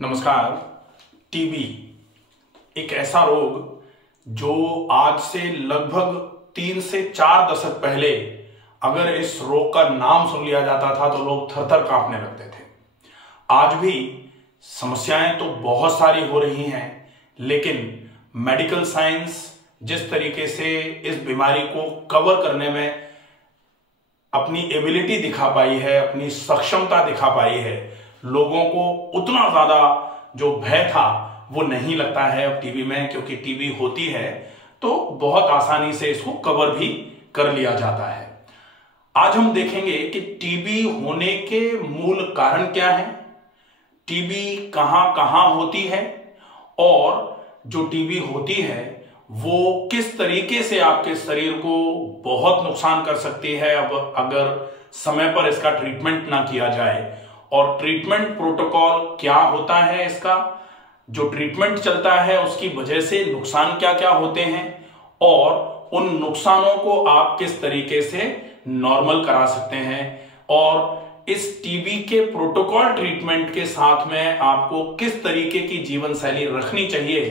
नमस्कार। टीबी एक ऐसा रोग जो आज से लगभग 3 से 4 दशक पहले अगर इस रोग का नाम सुन लिया जाता था तो लोग थर-थर कांपने लगते थे। आज भी समस्याएं तो बहुत सारी हो रही हैं, लेकिन मेडिकल साइंस जिस तरीके से इस बीमारी को कवर करने में अपनी एबिलिटी दिखा पाई है, अपनी सक्षमता दिखा पाई है, लोगों को उतना ज्यादा जो भय था वो नहीं लगता है अब टीबी में, क्योंकि टीबी होती है तो बहुत आसानी से इसको कवर भी कर लिया जाता है। आज हम देखेंगे कि टीबी होने के मूल कारण क्या है, टीबी कहां कहां होती है और जो टीबी होती है वो किस तरीके से आपके शरीर को बहुत नुकसान कर सकती है अब अगर समय पर इसका ट्रीटमेंट ना किया जाए। और ट्रीटमेंट प्रोटोकॉल क्या होता है, इसका जो ट्रीटमेंट चलता है उसकी वजह से नुकसान क्या क्या होते हैं और उन नुकसानों को आप किस तरीके से नॉर्मल करा सकते हैं, और इस टीबी के प्रोटोकॉल ट्रीटमेंट के साथ में आपको किस तरीके की जीवन शैली रखनी चाहिए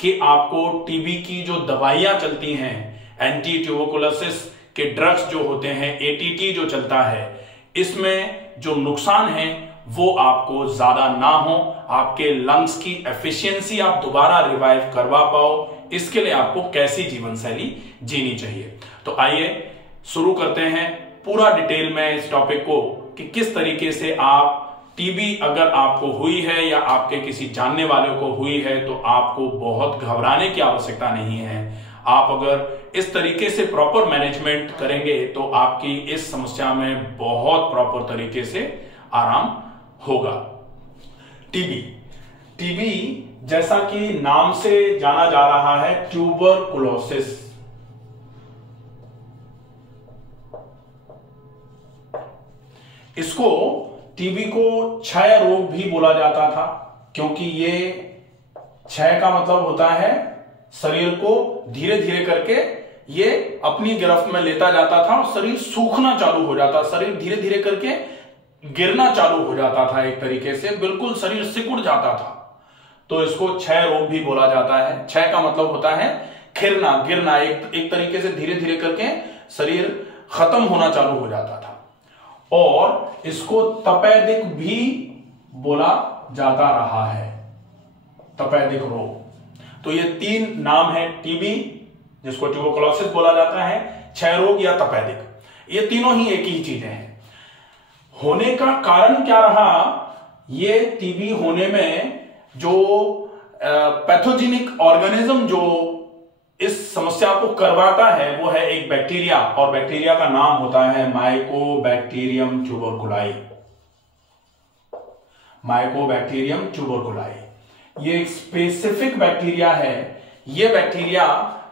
कि आपको टीबी की जो दवाइयां चलती हैं, एंटी ट्यूबरकुलोसिस के ड्रग्स जो होते हैं, एटीटी जो चलता है, इसमें जो नुकसान है वो आपको ज्यादा ना हो, आपके लंग्स की एफिशिएंसी आप दोबारा रिवाइव करवा पाओ, इसके लिए आपको कैसी जीवन शैली जीनी चाहिए। तो आइए शुरू करते हैं पूरा डिटेल में इस टॉपिक को कि किस तरीके से आप टीबी अगर आपको हुई है या आपके किसी जानने वाले को हुई है तो आपको बहुत घबराने की आवश्यकता नहीं है। आप अगर इस तरीके से प्रॉपर मैनेजमेंट करेंगे तो आपकी इस समस्या में बहुत प्रॉपर तरीके से आराम होगा। टीबी जैसा कि नाम से जाना जा रहा है, ट्यूबरकुलोसिस, इसको टीबी को क्षय रोग भी बोला जाता था, क्योंकि ये क्षय का मतलब होता है शरीर को धीरे धीरे करके ये अपनी गिरफ्त में लेता जाता था और शरीर सूखना चालू हो जाता, शरीर धीरे धीरे करके गिरना चालू हो जाता था, एक तरीके से बिल्कुल शरीर सिकुड़ जाता था, तो इसको क्षय रोग भी बोला जाता है। क्षय का मतलब होता है खिरना, गिरना, एक तरीके से धीरे धीरे करके शरीर खत्म होना चालू हो जाता था। और इसको तपेदिक भी बोला जाता रहा है, तपेदिक रोग। तो ये 3 नाम है टीबी, जिसको ट्यूबरकुलोसिस बोला जाता है, क्षय रोग या तपेदिक, ये तीनों ही एक ही चीजें हैं। होने का कारण क्या रहा, ये टीबी होने में जो पैथोजेनिक ऑर्गेनिज्म जो इस समस्या को करवाता है वो है एक बैक्टीरिया, और बैक्टीरिया का नाम होता है माइकोबैक्टीरियम ट्यूबरकुलाई। माइकोबैक्टीरियम ट्यूबरकुलाई ये एक स्पेसिफिक बैक्टीरिया है। ये बैक्टीरिया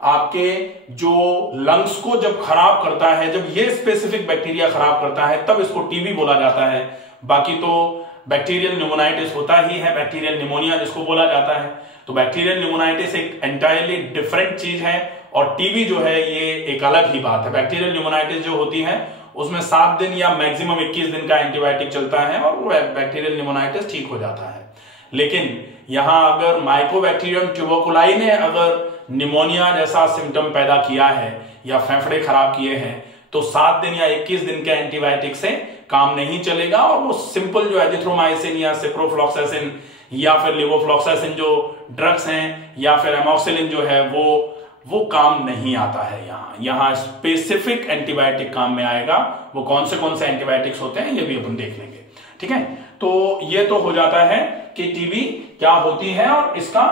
आपके जो लंग्स को जब खराब करता है, जब ये स्पेसिफिक बैक्टीरिया खराब करता है तब इसको टीबी बोला जाता है। बाकी तो बैक्टीरियल न्यूमोनाइटिस होता ही है, बैक्टीरियल निमोनिया जिसको बोला जाता है। तो बैक्टीरियल न्यूमोनाइटिस एक एंटायरली डिफरेंट चीज है और टीबी जो है ये एक अलग ही बात है। बैक्टीरियल न्यूमोनाइटिस जो होती है उसमें 7 दिन या मैक्सिमम 21 दिन का एंटीबायोटिक चलता है और वो बैक्टीरियल न्यूमोनाइटिस ठीक हो जाता है। लेकिन यहां अगर माइकोबैक्टीरियम ट्यूबरकुलाई ने अगर निमोनिया जैसा सिम्टम पैदा किया है या फेफड़े खराब किए हैं तो 7 दिन या 21 दिन के एंटीबायोटिक से काम नहीं चलेगा, और वो सिंपल जो एजिथ्रोमाइसिन या सिप्रोफ्लॉक्सासिन या फिर लेवोफ्लॉक्सासिन जो ड्रग्स हैं या फिर एमॉक्सिलिन जो है वो काम नहीं आता है। यहां स्पेसिफिक एंटीबायोटिक काम में आएगा। वो कौन से एंटीबायोटिक्स होते हैं ये भी अपन देख लेंगे, ठीक है। तो ये तो हो जाता है कि टीबी क्या होती है और इसका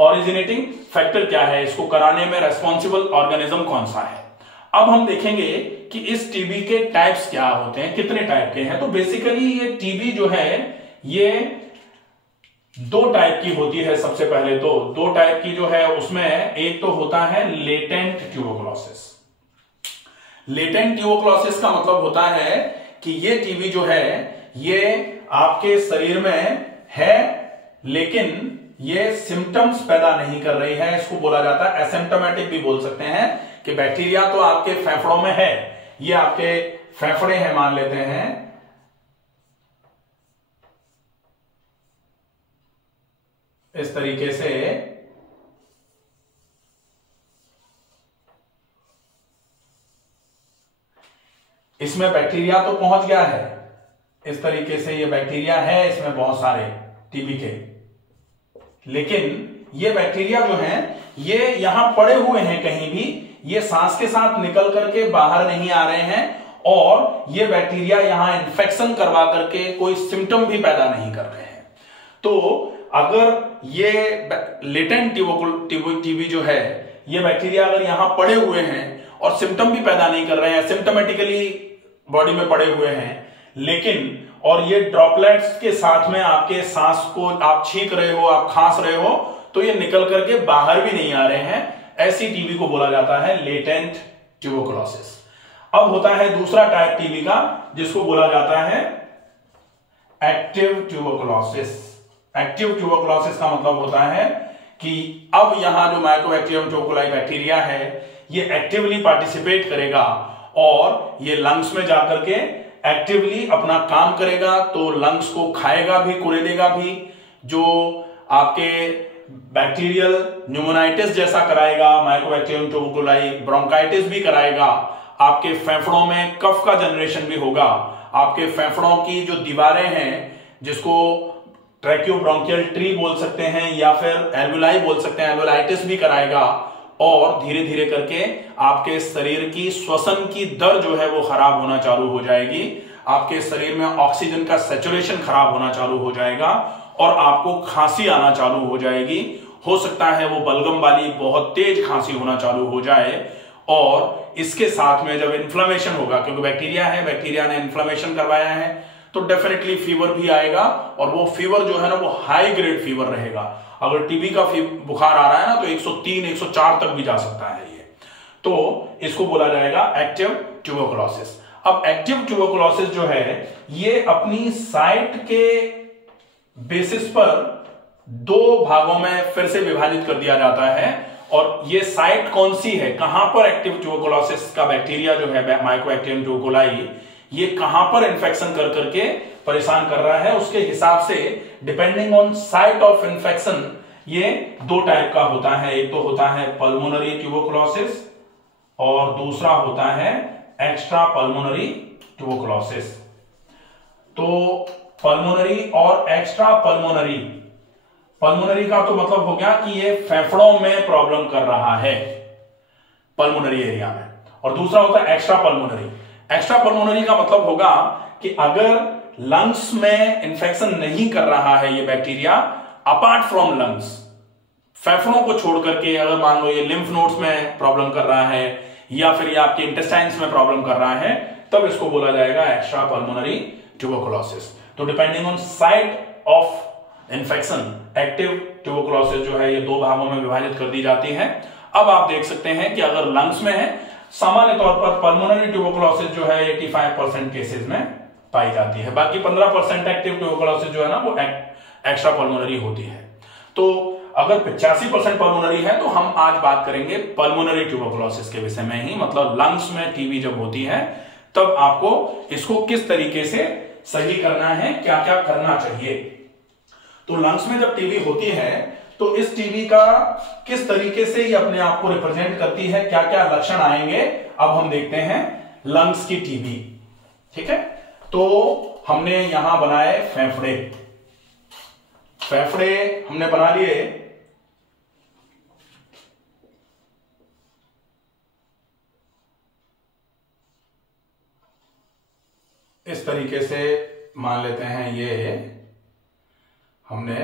ओरिजिनेटिंग फैक्टर क्या है, इसको कराने में रेस्पॉन्सिबल ऑर्गेनिज्म कौन सा है। अब हम देखेंगे कि इस टीबी के टाइप्स क्या होते हैं, कितने टाइप के हैं। तो बेसिकली ये टीबी जो है ये 2 टाइप की होती है। सबसे पहले तो 2 टाइप की जो है उसमें एक तो होता है लेटेंट ट्यूबरकुलोसिस। लेटेंट ट्यूबरकुलोसिस का मतलब होता है कि ये टीबी जो है ये आपके शरीर में है लेकिन ये सिम्टम्स पैदा नहीं कर रही है, इसको बोला जाता है एसिम्प्टोमेटिक भी बोल सकते हैं कि बैक्टीरिया तो आपके फेफड़ों में है, ये आपके फेफड़े हैं मान लेते हैं, इस तरीके से इसमें बैक्टीरिया तो पहुंच गया है, इस तरीके से ये बैक्टीरिया है इसमें बहुत सारे टीबी के, लेकिन ये बैक्टीरिया जो हैं ये यहां पड़े हुए हैं कहीं भी, ये सांस के साथ निकल करके बाहर नहीं आ रहे हैं और ये बैक्टीरिया यहां इन्फेक्शन करवा करके कोई सिम्टम भी पैदा नहीं कर रहे हैं। तो अगर ये लेटेंट टीबी जो है, ये बैक्टीरिया अगर यहां पड़े हुए हैं और सिम्टम भी पैदा नहीं कर रहे हैं, सिम्टोमेटिकली बॉडी में पड़े हुए हैं, लेकिन और ये ड्रॉपलेट्स के साथ में आपके सांस को आप छींक रहे हो, आप खांस रहे हो, तो ये निकल करके बाहर भी नहीं आ रहे हैं, ऐसी टीबी को बोला जाता है लेटेंट ट्यूबरकुलोसिस। अब होता है दूसरा टाइप टीबी का जिसको बोला जाता है एक्टिव ट्यूबरकुलोसिस। एक्टिव ट्यूबरकुलोसिस का मतलब होता है कि अब यहां जो माइकोबैक्टीरियम ट्यूबरकुलाई बैक्टीरिया है ये एक्टिवली पार्टिसिपेट करेगा और ये लंग्स में जाकर के एक्टिवली अपना काम करेगा, तो लंग्स को खाएगा भी, कुरेदेगा भी, जो आपके बैक्टीरियल न्यूमोनाइटिस जैसा कराएगा, माइकोबैक्टीरियम ट्यूबरकुलाई ब्रोंकाइटिस भी कराएगा, आपके फेफड़ों में कफ का जनरेशन भी होगा, आपके फेफड़ों की जो दीवारें हैं जिसको ट्रैकियोब्रोंकियल ट्री बोल सकते हैं या फिर एल्वुलाई बोल सकते हैं, एल्वुलाइटिस भी कराएगा और धीरे धीरे करके आपके शरीर की श्वसन की दर जो है वो खराब होना चालू हो जाएगी, आपके शरीर में ऑक्सीजन का सैचुरेशन खराब होना चालू हो जाएगा और आपको खांसी आना चालू हो जाएगी। हो सकता है वो बलगम वाली बहुत तेज खांसी होना चालू हो जाए और इसके साथ में जब इन्फ्लेमेशन होगा, क्योंकि बैक्टीरिया है, बैक्टीरिया ने इन्फ्लेमेशन करवाया है, तो डेफिनेटली फीवर भी आएगा और वो फीवर जो है ना वो हाई ग्रेड फीवर रहेगा। अगर टीबी का बुखार आ रहा है ना तो 103 104 तक भी जा सकता है ये, तो इसको बोला जाएगा एक्टिव ट्यूबरकुलोसिस। अब एक्टिव ट्यूबरकुलोसिस जो है ये अपनी साइट के बेसिस पर दो भागों में फिर से विभाजित कर दिया जाता है और ये साइट कौन सी है, कहां पर एक्टिव ट्यूबरकुलोसिस का बैक्टीरिया जो है माइकोबैक्टीरियम ट्यूबरकुलाई ये कहां पर इंफेक्शन कर करके परेशान कर रहा है, उसके हिसाब से depending on site of infection ये दो टाइप का होता है। एक तो होता है पल्मोनरी ट्यूबरकुलोसिस और दूसरा होता है एक्स्ट्रा पल्मोनरी ट्यूबरकुलोसिस। तो पल्मोनरी और एक्स्ट्रा पल्मोनरी, पल्मोनरी का तो मतलब हो गया कि ये फेफड़ों में प्रॉब्लम कर रहा है पल्मोनरी एरिया में, और दूसरा होता है एक्स्ट्रा पल्मोनरी। एक्स्ट्रा पल्मोनरी का मतलब होगा कि अगर लंग्स में इंफेक्शन नहीं कर रहा है ये बैक्टीरिया, अपार्ट फ्रॉम लंग्स, फेफड़ों को छोड़ करके अगर मान लो ये लिम्फ नोड्स में प्रॉब्लम कर रहा है या फिर ये आपके इंटेस्टाइन्स में प्रॉब्लम कर रहा है, तब इसको बोला जाएगा एक्स्ट्रा पल्मोनरी ट्यूबरकुलोसिस। तो depending on site of infection active tuberculosis जो है ये दो भागों में विभाजित कर दी जाती है। अब आप देख सकते हैं कि अगर लंग्स में है, सामान्य तौर पर पल्मोनरी ट्यूबरकुलोसिस जो है 85% केसेस में पाई जाती है, बाकी 15% एक्टिव ट्यूबरकुलोसिस जो है ना वो एक्स्ट्रा पल्मोनरी होती है। तो अगर 85% पल्मोनरी है तो हम आज बात करेंगे पल्मोनरी ट्यूबरकुलोसिस के विषय में ही, मतलब लंग्स में टीबी जब होती है तब आपको इसको किस तरीके से सही करना है, क्या क्या करना चाहिए। तो लंग्स में जब टीबी होती है तो इस टीबी का किस तरीके से ये अपने आप को रिप्रेजेंट करती है, क्या क्या लक्षण आएंगे, अब हम देखते हैं लंग्स की टीबी। ठीक है, तो हमने यहां बनाए फेफड़े, फेफड़े हमने बना लिए। इस तरीके से मान लेते हैं ये हमने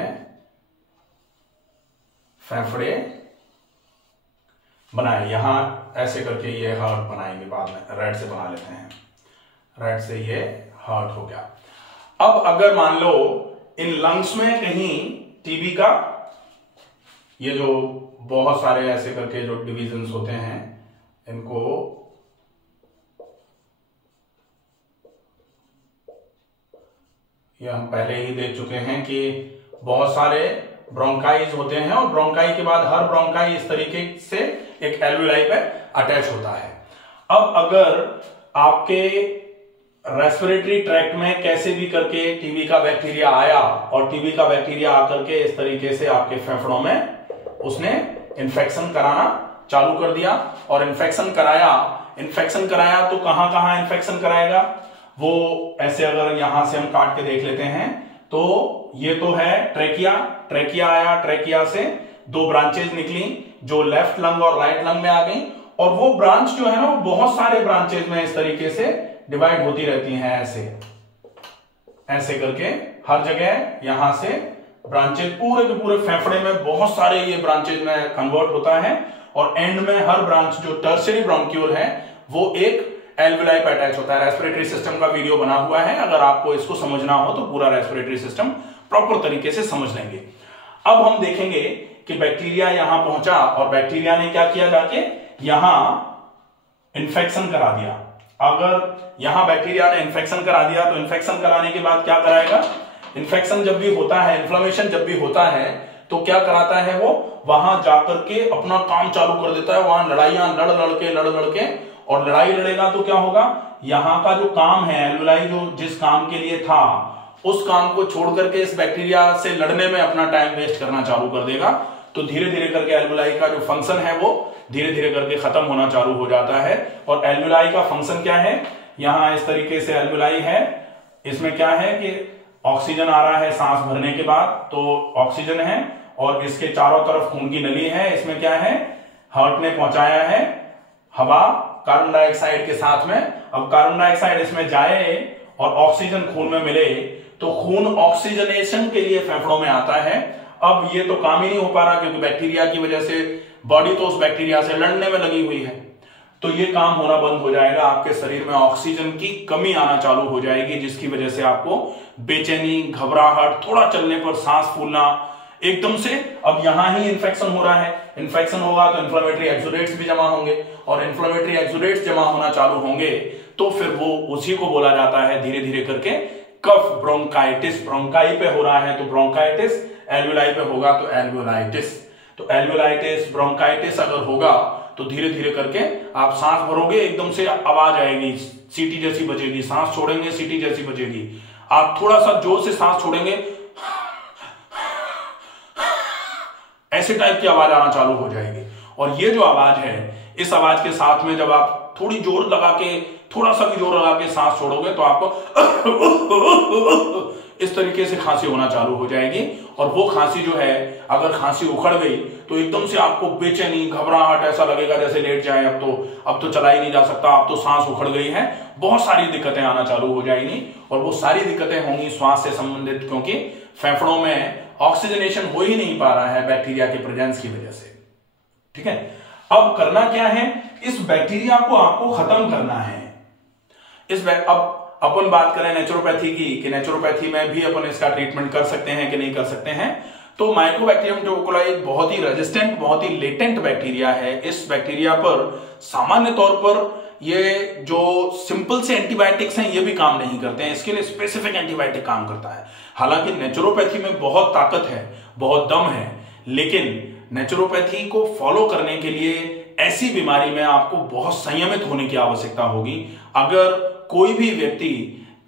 फेफड़े बनाए, यहां ऐसे करके ये हार्ट बनाएंगे, बाद में रेड से बना लेते हैं, रेड से ये हार्ट हो गया। अब अगर मान लो इन लंग्स में कहीं टीबी का ये जो बहुत सारे ऐसे करके जो डिविजन्स होते हैं इनको ये हम पहले ही देख चुके हैं कि बहुत सारे ब्रोंकाइज होते हैं और ब्रोंकाई के बाद हर ब्रोंकाई इस तरीके से एक एल्वुलाई पे अटैच होता है। अब अगर आपके रेस्पिरेटरी ट्रैक्ट में कैसे भी करके टीबी का बैक्टीरिया आया और टीबी का बैक्टीरिया आकर के इस तरीके से आपके फेफड़ों में उसने इन्फेक्शन कराना चालू कर दिया। और इन्फेक्शन कराया तो कहां कहां इन्फेक्शन कराएगा, वो ऐसे अगर यहां से हम काट के देख लेते हैं तो ये तो है ट्रेकिया आया, ट्रेकिया से दो ब्रांचेज निकली जो लेफ्ट लंग और राइट लंग में आ गई, और वो ब्रांच जो है ना वो बहुत सारे ब्रांचेज में इस तरीके से डिवाइड होती रहती हैं, ऐसे करके हर जगह यहां से ब्रांचेज पूरे के पूरे फेफड़े में बहुत सारे ये ब्रांचेज में कन्वर्ट होता है, और एंड में हर ब्रांच जो टर्शियरी ब्रोंक्यूल है वो एक एल्वेलाई पे अटैच होता है। रेस्पिरेटरी सिस्टम का वीडियो बना हुआ है, अगर आपको इसको समझना हो तो पूरा रेस्पिरेटरी सिस्टम प्रॉपर तरीके से समझ लेंगे। अब हम देखेंगे कि बैक्टीरिया यहां पहुंचा और बैक्टीरिया ने क्या किया, जाके यहां इन्फेक्शन करा दिया। अगर यहां बैक्टीरिया ने इन्फेक्शन करा दिया तो इन्फेक्शन कराने के बाद क्या कराएगा, इन्फेक्शन जब भी होता है, इन्फ्लेमेशन जब भी होता है तो क्या कराता है, वो वहां जाकर के अपना काम चालू कर देता है। वहां लड़ाइयां लड़ लड़ के और लड़ाई लड़ेगा तो क्या होगा, यहां का जो काम है एल्वेलाई जो जिस काम के लिए था उस काम को छोड़ करके इस बैक्टीरिया से लड़ने में अपना टाइम वेस्ट करना चालू कर देगा। तो धीरे धीरे करके एल्वेलाई का जो फंक्शन है वो धीरे धीरे करके खत्म होना चालू हो जाता है। और एल्वेलाई का फंक्शन क्या है, यहां इस तरीके से एल्वेलाई है, इसमें क्या है कि ऑक्सीजन आ रहा है सांस भरने के बाद, तो ऑक्सीजन है, और इसके चारों तरफ खून की नली है। इसमें क्या है, हार्ट ने पहुंचाया है हवा कार्बन डाइऑक्साइड के साथ में। अब कार्बन डाइऑक्साइड इसमें जाए और ऑक्सीजन खून में मिले तो खून ऑक्सीजनेशन के लिए फेफड़ों में आता है। अब ये तो काम ही नहीं हो पा रहा क्योंकि बैक्टीरिया की वजह से बॉडी तो उस बैक्टीरिया से लड़ने में लगी हुई है, तो ये काम होना बंद हो जाएगा। आपके शरीर में ऑक्सीजन की कमी आना चालू हो जाएगी, जिसकी वजह से आपको बेचैनी, घबराहट, थोड़ा चलने पर सांस फूलना एकदम से। अब यहां ही इन्फेक्शन हो रहा है, इन्फेक्शन होगा तो इन्फ्लेमेटरी एक्सुडेट्स भी जमा होंगे, और इन्फ्लेमेटरी एक्सुडेट्स जमा होना चालू होंगे तो फिर वो उसी को बोला जाता है धीरे धीरे करके कफ ब्रोंकाइटिस। ब्रोंकाई पे हो रहा है तो ब्रोंकाइटिस, एल्वेलाई पे होगा तो एल्वेलाइटिस। तो एल्वेलाइटिस, ब्रोंकाइटिस अगर होगा तो धीरे धीरे करके आप सांस भरोगे, एकदम से आवाज आएगी, सीटी जैसी बजेगी, सांस छोड़ेंगे सीटी जैसी बजेगी। आप थोड़ा सा जोर से सांस छोड़ेंगे, ऐसे टाइप की आवाज आना चालू हो जाएगी। और ये जो आवाज है, इस आवाज के साथ में जब आप थोड़ी जोर लगा के, थोड़ा सा भी जोर लगा के सांस छोड़ोगे तो आपको इस तरीके से खांसी होना चालू हो जाएगी। और वो खांसी जो है, अगर खांसी उखड़ गई तो एकदम से आपको बेचैनी, घबराहट, ऐसा लगेगा जैसे लेट जाए, अब तो चला ही नहीं जा सकता, अब तो सांस उखड़ गई है, बहुत सारी दिक्कतें आना चालू हो जाएंगी। और वो सारी दिक्कतें होंगी श्वास से संबंधित, क्योंकि फेफड़ों में ऑक्सीजनेशन हो ही नहीं पा रहा है बैक्टीरिया के प्रेजेंस की वजह से। ठीक है, अब करना क्या है, इस बैक्टीरिया को आपको खत्म करना है। अब अपन बात करें नेचुरोपैथी की, कि नेचुरोपैथी में भी अपन इसका ट्रीटमेंट कर सकते हैं कि नहीं कर सकते हैं। तो माइकोबैक्टीरियम ट्यूबरकुलाई एक बहुत ही रेजिस्टेंट, बहुत ही लेटेंट बैक्टीरिया है। इस बैक्टीरिया पर सामान्य तौर पर ये जो सिंपल से एंटीबायोटिक्स हैं ये भी काम नहीं करते हैं, इसके लिए स्पेसिफिक एंटीबायोटिक काम करता है। हालांकि नेचुरोपैथी में बहुत ताकत है, बहुत दम है, लेकिन नेचुरोपैथी को फॉलो करने के लिए ऐसी बीमारी में आपको बहुत संयमित होने की आवश्यकता होगी। अगर कोई भी व्यक्ति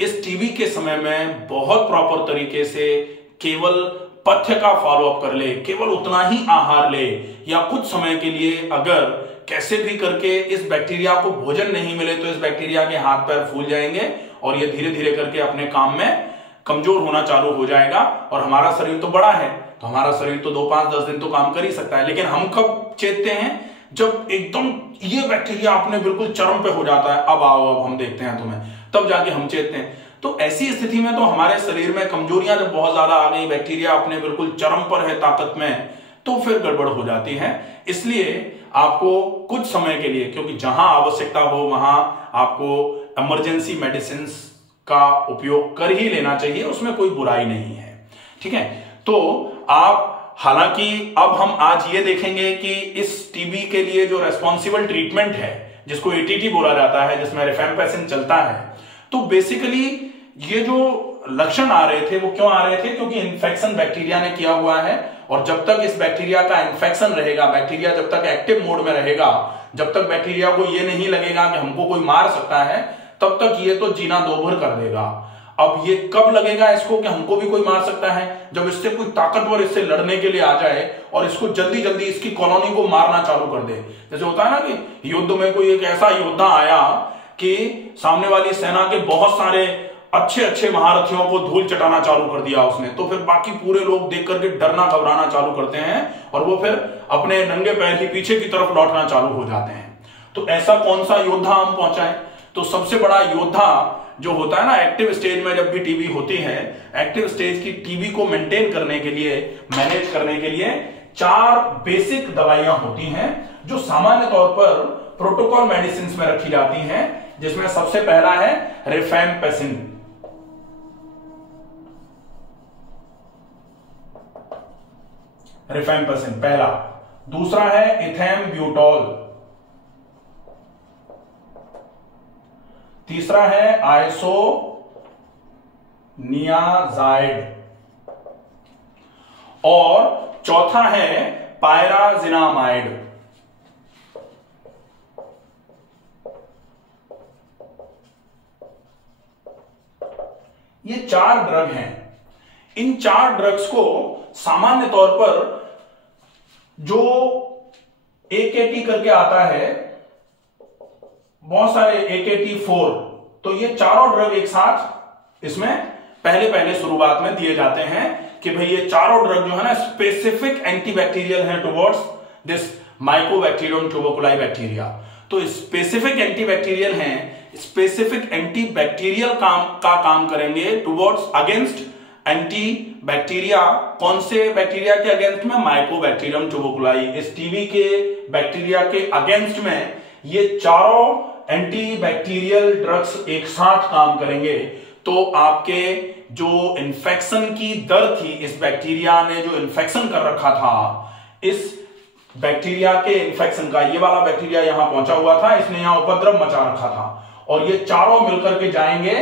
इस टीबी के समय में बहुत प्रॉपर तरीके से केवल पथ्य का फॉलो अप कर ले, केवल उतना ही आहार ले, या कुछ समय के लिए अगर कैसे भी करके इस बैक्टीरिया को भोजन नहीं मिले तो इस बैक्टीरिया के हाथ पैर फूल जाएंगे और ये धीरे धीरे करके अपने काम में कमजोर होना चालू हो जाएगा। और हमारा शरीर तो बड़ा है, तो हमारा शरीर तो 2, 5, 10 दिन तो काम कर ही सकता है, लेकिन हम कब चेतते हैं, जब एकदम ये बैक्टीरिया अपने बिल्कुल चरम पे हो जाता है, अब आओ अब हम देखते हैं तुम्हें, तब जाके हम चेतते हैं। तो ऐसी स्थिति में तो हमारे शरीर में कमजोरियां जब बहुत ज्यादा आ गई, बैक्टीरिया अपने बिल्कुल चरम पर है ताकत में, तो फिर गड़बड़ हो जाती है। इसलिए आपको कुछ समय के लिए, क्योंकि जहां आवश्यकता हो वहां आपको इमरजेंसी मेडिसिन का उपयोग कर ही लेना चाहिए, उसमें कोई बुराई नहीं है। ठीक है, तो आप, हालांकि अब हम आज ये देखेंगे कि इस टीबी के लिए जो रेस्पॉन्सिबल ट्रीटमेंट है, जिसको एटीटी बोला जाता है, जिसमें रिफेम्पैसिन चलता है, तो बेसिकली ये जो लक्षण आ रहे थे वो क्यों आ रहे थे, क्योंकि इन्फेक्शन बैक्टीरिया ने किया हुआ है। और जब तक इस बैक्टीरिया का इन्फेक्शन रहेगा, बैक्टीरिया जब तक एक्टिव मोड में रहेगा, जब तक बैक्टीरिया को ये नहीं लगेगा कि हमको कोई मार सकता है, तब तक ये तो जीना दोभर कर देगा। अब ये कब लगेगा इसको कि हमको भी कोई मार सकता है, जब इससे कोई ताकतवर इससे लड़ने के लिए आ जाए और इसको जल्दी जल्दी इसकी कॉलोनी को मारना चालू कर दे। जैसे होता है ना कि युद्ध में कोई एक ऐसा योद्धा आया कि सामने वाली सेना के बहुत सारे अच्छे अच्छे महारथियों को धूल चटाना चालू कर दिया उसने, तो फिर बाकी पूरे लोग देख करके डरना घबराना चालू करते हैं और वो फिर अपने नंगे पैर ही पीछे की तरफ लौटना चालू हो जाते हैं। तो ऐसा कौन सा योद्धा हम पहुंचाएं? तो सबसे बड़ा योद्धा जो होता है ना एक्टिव स्टेज में, जब भी टीबी होती है, एक्टिव स्टेज की टीबी को मेंटेन करने के लिए, मैनेज करने के लिए 4 बेसिक दवाइयां होती हैं जो सामान्य तौर पर प्रोटोकॉल मेडिसिन में रखी जाती हैं, जिसमें सबसे पहला है रिफैम्पिसिन। रिफैम्पिसिन पहला। दूसरा है इथेम्ब्यूटोल। तीसरा है आइसोनियाजाइड और चौथा है पायराजिनामाइड। ये 4 ड्रग हैं। इन 4 ड्रग्स को सामान्य तौर पर जो AKT करके आता है, बहुत सारे AKT4, तो ये चारों ड्रग एक साथ इसमें पहले शुरुआत में दिए जाते हैं कि भाई ये चारों ड्रग जो है ना स्पेसिफिक एंटीबैक्टीरियल है टुवर्ड्स दिस माइकोबैक्टीरियम ट्यूबरकुलाई बैक्टीरिया। तो स्पेसिफिक एंटीबैक्टीरियल हैं, स्पेसिफिक एंटीबैक्टीरियल काम करेंगे टुवर्ड्स अगेंस्ट एंटी बैक्टीरिया। कौन से बैक्टीरिया के अगेंस्ट में? माइकोबैक्टीरियम ट्यूबरकुलाई। इस टीबी के बैक्टीरिया के अगेंस्ट में ये चारों एंटीबैक्टीरियल ड्रग्स एक साथ काम करेंगे। तो आपके जो इन्फेक्शन की दर थी, इस बैक्टीरिया ने जो इन्फेक्शन कर रखा था, इस बैक्टीरिया के इन्फेक्शन का, ये वाला बैक्टीरिया यहां पहुंचा हुआ था, इसने यहां उपद्रव मचा रखा था, और ये चारों मिलकर के जाएंगे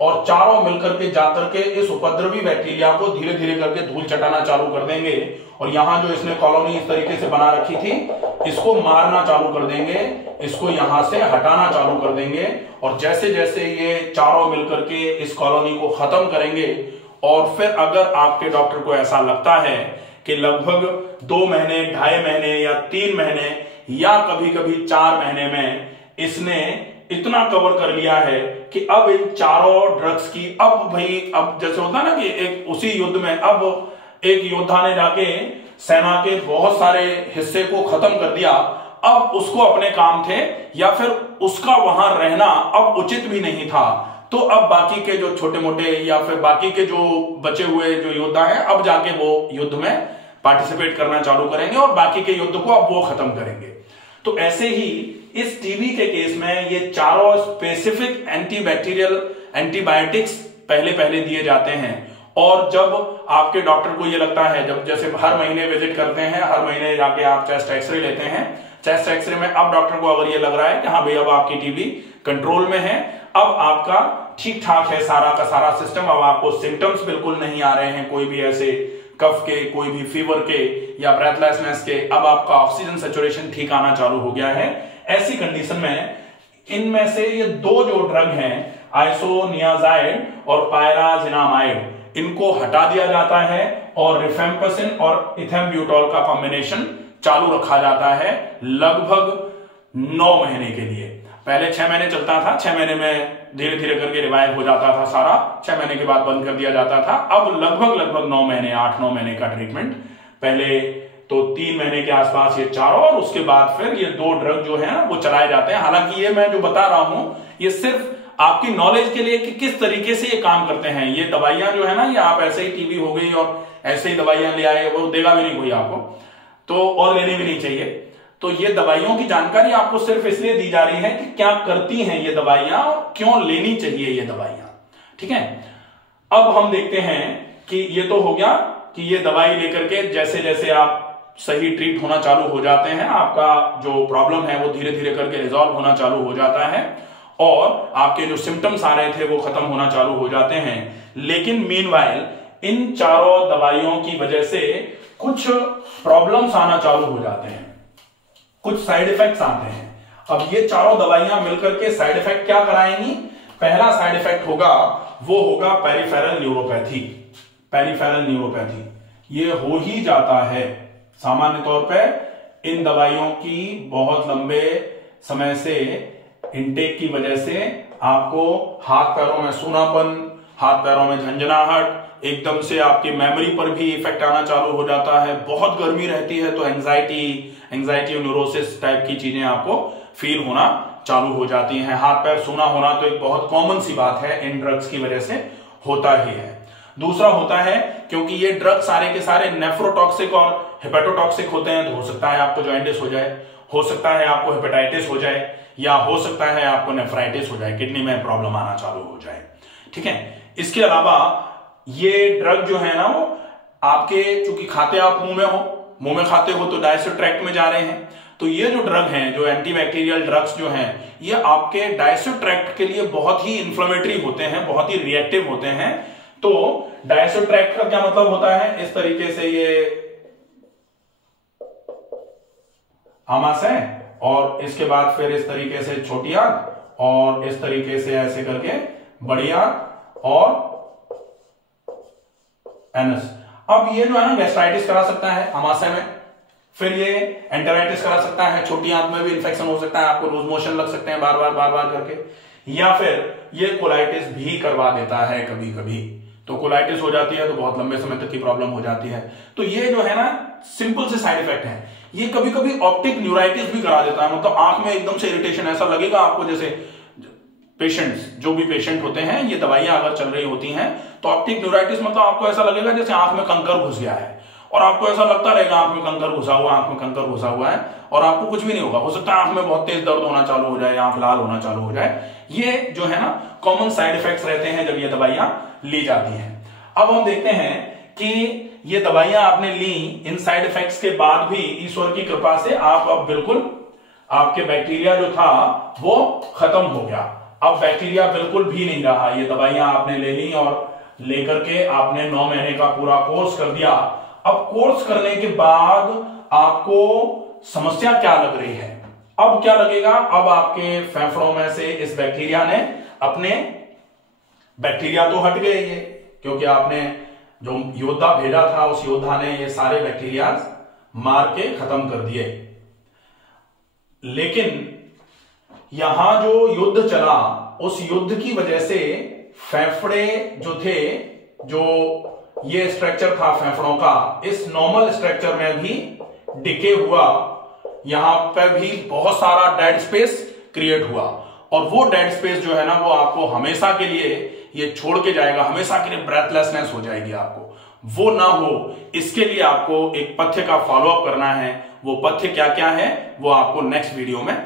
और चारों मिलकर के जाकर के इस उपद्रवी बैक्टीरिया को धीरे धीरे करके धूल चटाना चालू कर देंगे और यहां जो इसने कॉलोनी इस तरीके से बना रखी थी, इसको मारना चालू कर देंगे, इसको यहां से हटाना चालू कर देंगे। और जैसे जैसे ये चारों मिलकर के इस कॉलोनी को खत्म करेंगे, और फिर अगर आपके डॉक्टर को ऐसा लगता है कि लगभग 2 महीने, 2.5 महीने या 3 महीने या कभी कभी 4 महीने में इसने इतना कवर कर लिया है कि अब इन चारों ड्रग्स की, अब जैसे होता है ना कि एक उसी युद्ध में अब एक योद्धा ने जाके सेना के बहुत सारे हिस्से को खत्म कर दिया, अब उसको अपने काम थे या फिर उसका वहां रहना अब उचित भी नहीं था, तो अब बाकी के जो छोटे मोटे या फिर बाकी के जो बचे हुए जो योद्धा हैं, अब जाके वो युद्ध में पार्टिसिपेट करना चालू करेंगे और बाकी के युद्ध को अब वो खत्म करेंगे। तो ऐसे ही इस टीबी के केस में ये चारों स्पेसिफिक एंटीबैक्टीरियल एंटीबायोटिक्स पहले दिए जाते हैं। और जब आपके डॉक्टर को ये लगता है, जब जैसे हर महीने विजिट करते हैं, हर महीने जाके आप चेस्ट एक्सरे लेते हैं, चेस्ट एक्सरे में अब डॉक्टर को अगर ये लग रहा है कि हाँ भाई अब आपकी टीबी कंट्रोल में है, अब आपका ठीक ठाक है सारा का सारा सिस्टम, अब आपको सिम्टम्स बिल्कुल नहीं आ रहे हैं कोई भी ऐसे कफ के, कोई भी फीवर के या ब्रेथलेसनेस के, अब आपका ऑक्सीजन सैचुरेशन ठीक आना चालू हो गया है, ऐसी कंडीशन में इनमें से ये 2 जो ड्रग हैं, आइसोनियाजाइड और पायराजिनामाइड, इनको हटा दिया जाता है और रिफैम्पिसिन और इथेम्ब्यूटोल का कॉम्बिनेशन चालू रखा जाता है लगभग 9 महीने के लिए। पहले 6 महीने चलता था, 6 महीने में धीरे धीरे करके रिवाइव हो जाता था सारा, 6 महीने के बाद बंद कर दिया जाता था। अब लगभग 9 महीने, 8-9 महीने का ट्रीटमेंट। पहले तो 3 महीने के आसपास ये चारों, और उसके बाद फिर ये 2 ड्रग जो है ना वो चलाए जाते हैं। हालांकि ये मैं जो बता रहा हूं ये सिर्फ आपकी नॉलेज के लिए कि किस तरीके से ये काम करते हैं। ये दवाइयां जो है ना, ये आप ऐसे ही टीबी हो गई और ऐसे ही दवाइयां ले आए, वो देगा भी नहीं कोई आपको, तो और लेनी भी नहीं चाहिए। तो ये दवाइयों की जानकारी आपको सिर्फ इसलिए दी जा रही है कि क्या करती हैं ये दवाइयां और क्यों लेनी चाहिए ये दवाइयां, ठीक है। अब हम देखते हैं कि ये तो हो गया कि ये दवाई लेकर के जैसे जैसे आप सही ट्रीट होना चालू हो जाते हैं, आपका जो प्रॉब्लम है वो धीरे धीरे करके रिजॉल्व होना चालू हो जाता है और आपके जो सिम्टम्स आ रहे थे वो खत्म होना चालू हो जाते हैं। लेकिन मीनवाइल इन चारों दवाइयों की वजह से कुछ प्रॉब्लम्स आना चालू हो जाते हैं, कुछ साइड इफेक्ट्स आते हैं। अब ये चारों दवाइयां मिलकर के साइड इफेक्ट क्या कराएंगी? पहला साइड इफेक्ट होगा वो होगा पेरिफेरल न्यूरोपैथी। पेरिफेरल न्यूरोपैथी ये हो ही जाता है सामान्य तौर पे इन दवाइयों की बहुत लंबे समय से इनटेक की वजह से। आपको हाथ पैरों में सूनापन, हाथ पैरों में झंझनाहट, एकदम से आपकी मेमोरी पर भी इफेक्ट आना चालू हो जाता है। बहुत गर्मी रहती है तो एंजाइटी और न्यूरोसिस टाइप की चीजें आपको फील होना चालू हो जाती हैं। हाथ पैर सूना होना तो एक बहुत कॉमन सी बात है, इन ड्रग्स की वजह से होता ही है। दूसरा होता है क्योंकि ये ड्रग सारे के सारे नेफ्रोटॉक्सिक और हेपेटोटॉक्सिक होते हैं, तो हो सकता है आपको जॉइंटिस हो जाए, हो सकता है आपको हेपेटाइटिस हो जाए, या हो सकता है आपको नेफ्राइटिस हो जाए, किडनी में प्रॉब्लम आना चालू हो जाए। ठीक है, इसके अलावा ये ड्रग जो है ना वो आपके, चूंकि खाते आप मुंह में खाते हो तो डाइजेस्टिव ट्रैक्ट में जा रहे हैं, तो ये जो ड्रग हैं, जो एंटीबैक्टीरियल ड्रग्स जो हैं, ये आपके डाइजेस्टिव ट्रैक्ट के लिए बहुत ही इन्फ्लेमेटरी होते हैं, बहुत ही रिएक्टिव होते हैं। तो डाइजेस्टिव ट्रैक्ट का क्या मतलब होता है, इस तरीके से ये आमाशय और इसके बाद फिर इस तरीके से छोटी आंत और इस तरीके से ऐसे करके बड़ी आंत और एनस। अब ये जो है ना गैस्ट्राइटिस करा सकता है आमाशय में, फिर ये एंटेराइटिस करा सकता है, छोटी आंत में भी इंफेक्शन हो सकता है, आपको लूज मोशन लग सकते हैं बार बार करके, या फिर ये कोलाइटिस भी करवा देता है कभी कभी। तो कोलाइटिस हो जाती है तो बहुत लंबे समय तक की प्रॉब्लम हो जाती है। तो ये जो है ना सिंपल से साइड इफेक्ट है। ये कभी कभी ऑप्टिक न्यूराइटिस भी करा देता है, मतलब आंख में एकदम से इरिटेशन, ऐसा लगेगा आपको जैसे पेशेंट्स, जो भी पेशेंट होते हैं, ये दवाइयां अगर चल रही होती हैं तो ऑप्टिक न्यूराइटिस मतलब आपको ऐसा लगेगा जैसे आंख में कंकर घुस गया है, और आपको ऐसा लगता रहेगा आंख में कंकर घुसा हुआ, आंख में कंकर घुसा हुआ है, और आपको कुछ भी नहीं होगा। हो सकता है आंख में बहुत तेज दर्द होना चालू हो जाए, आंख लाल होना चालू हो जाए। ये जो है ना कॉमन साइड इफेक्ट्स रहते हैं जब ये दवाइयां ली जाती हैं। अब हम देखते हैं कि ये दवाइयां आपने ली, इन साइड इफेक्ट्स के बाद भी ईश्वर की कृपा से आप अब बिल्कुल, आपके बैक्टीरिया जो था वो खत्म हो गया। अब बैक्टीरिया बिल्कुल भी नहीं रहा। ये दवाइयां आपने ले ली और लेकर के आपने 9 महीने का पूरा कोर्स कर दिया। अब कोर्स करने के बाद आपको समस्या क्या लग रही है? अब क्या लगेगा? अब आपके फेफड़ों में से इस बैक्टीरिया ने अपने, बैक्टीरिया तो हट गए ये, क्योंकि आपने जो योद्धा भेजा था उस योद्धा ने ये सारे बैक्टीरिया मार के खत्म कर दिए। लेकिन यहां जो युद्ध चला, उस युद्ध की वजह से फेफड़े जो थे, जो ये स्ट्रक्चर था फेफड़ों का, इस नॉर्मल स्ट्रक्चर में भी डिके हुआ। यहां पर भी बहुत सारा डेड स्पेस क्रिएट हुआ, और वो डेड स्पेस जो है ना वो आपको हमेशा के लिए ये छोड़ के जाएगा, हमेशा के लिए ब्रेथलेसनेस हो जाएगी आपको। वो ना हो, इसके लिए आपको एक पथ्य का फॉलोअप करना है। वो पथ्य क्या क्या है वो आपको नेक्स्ट वीडियो में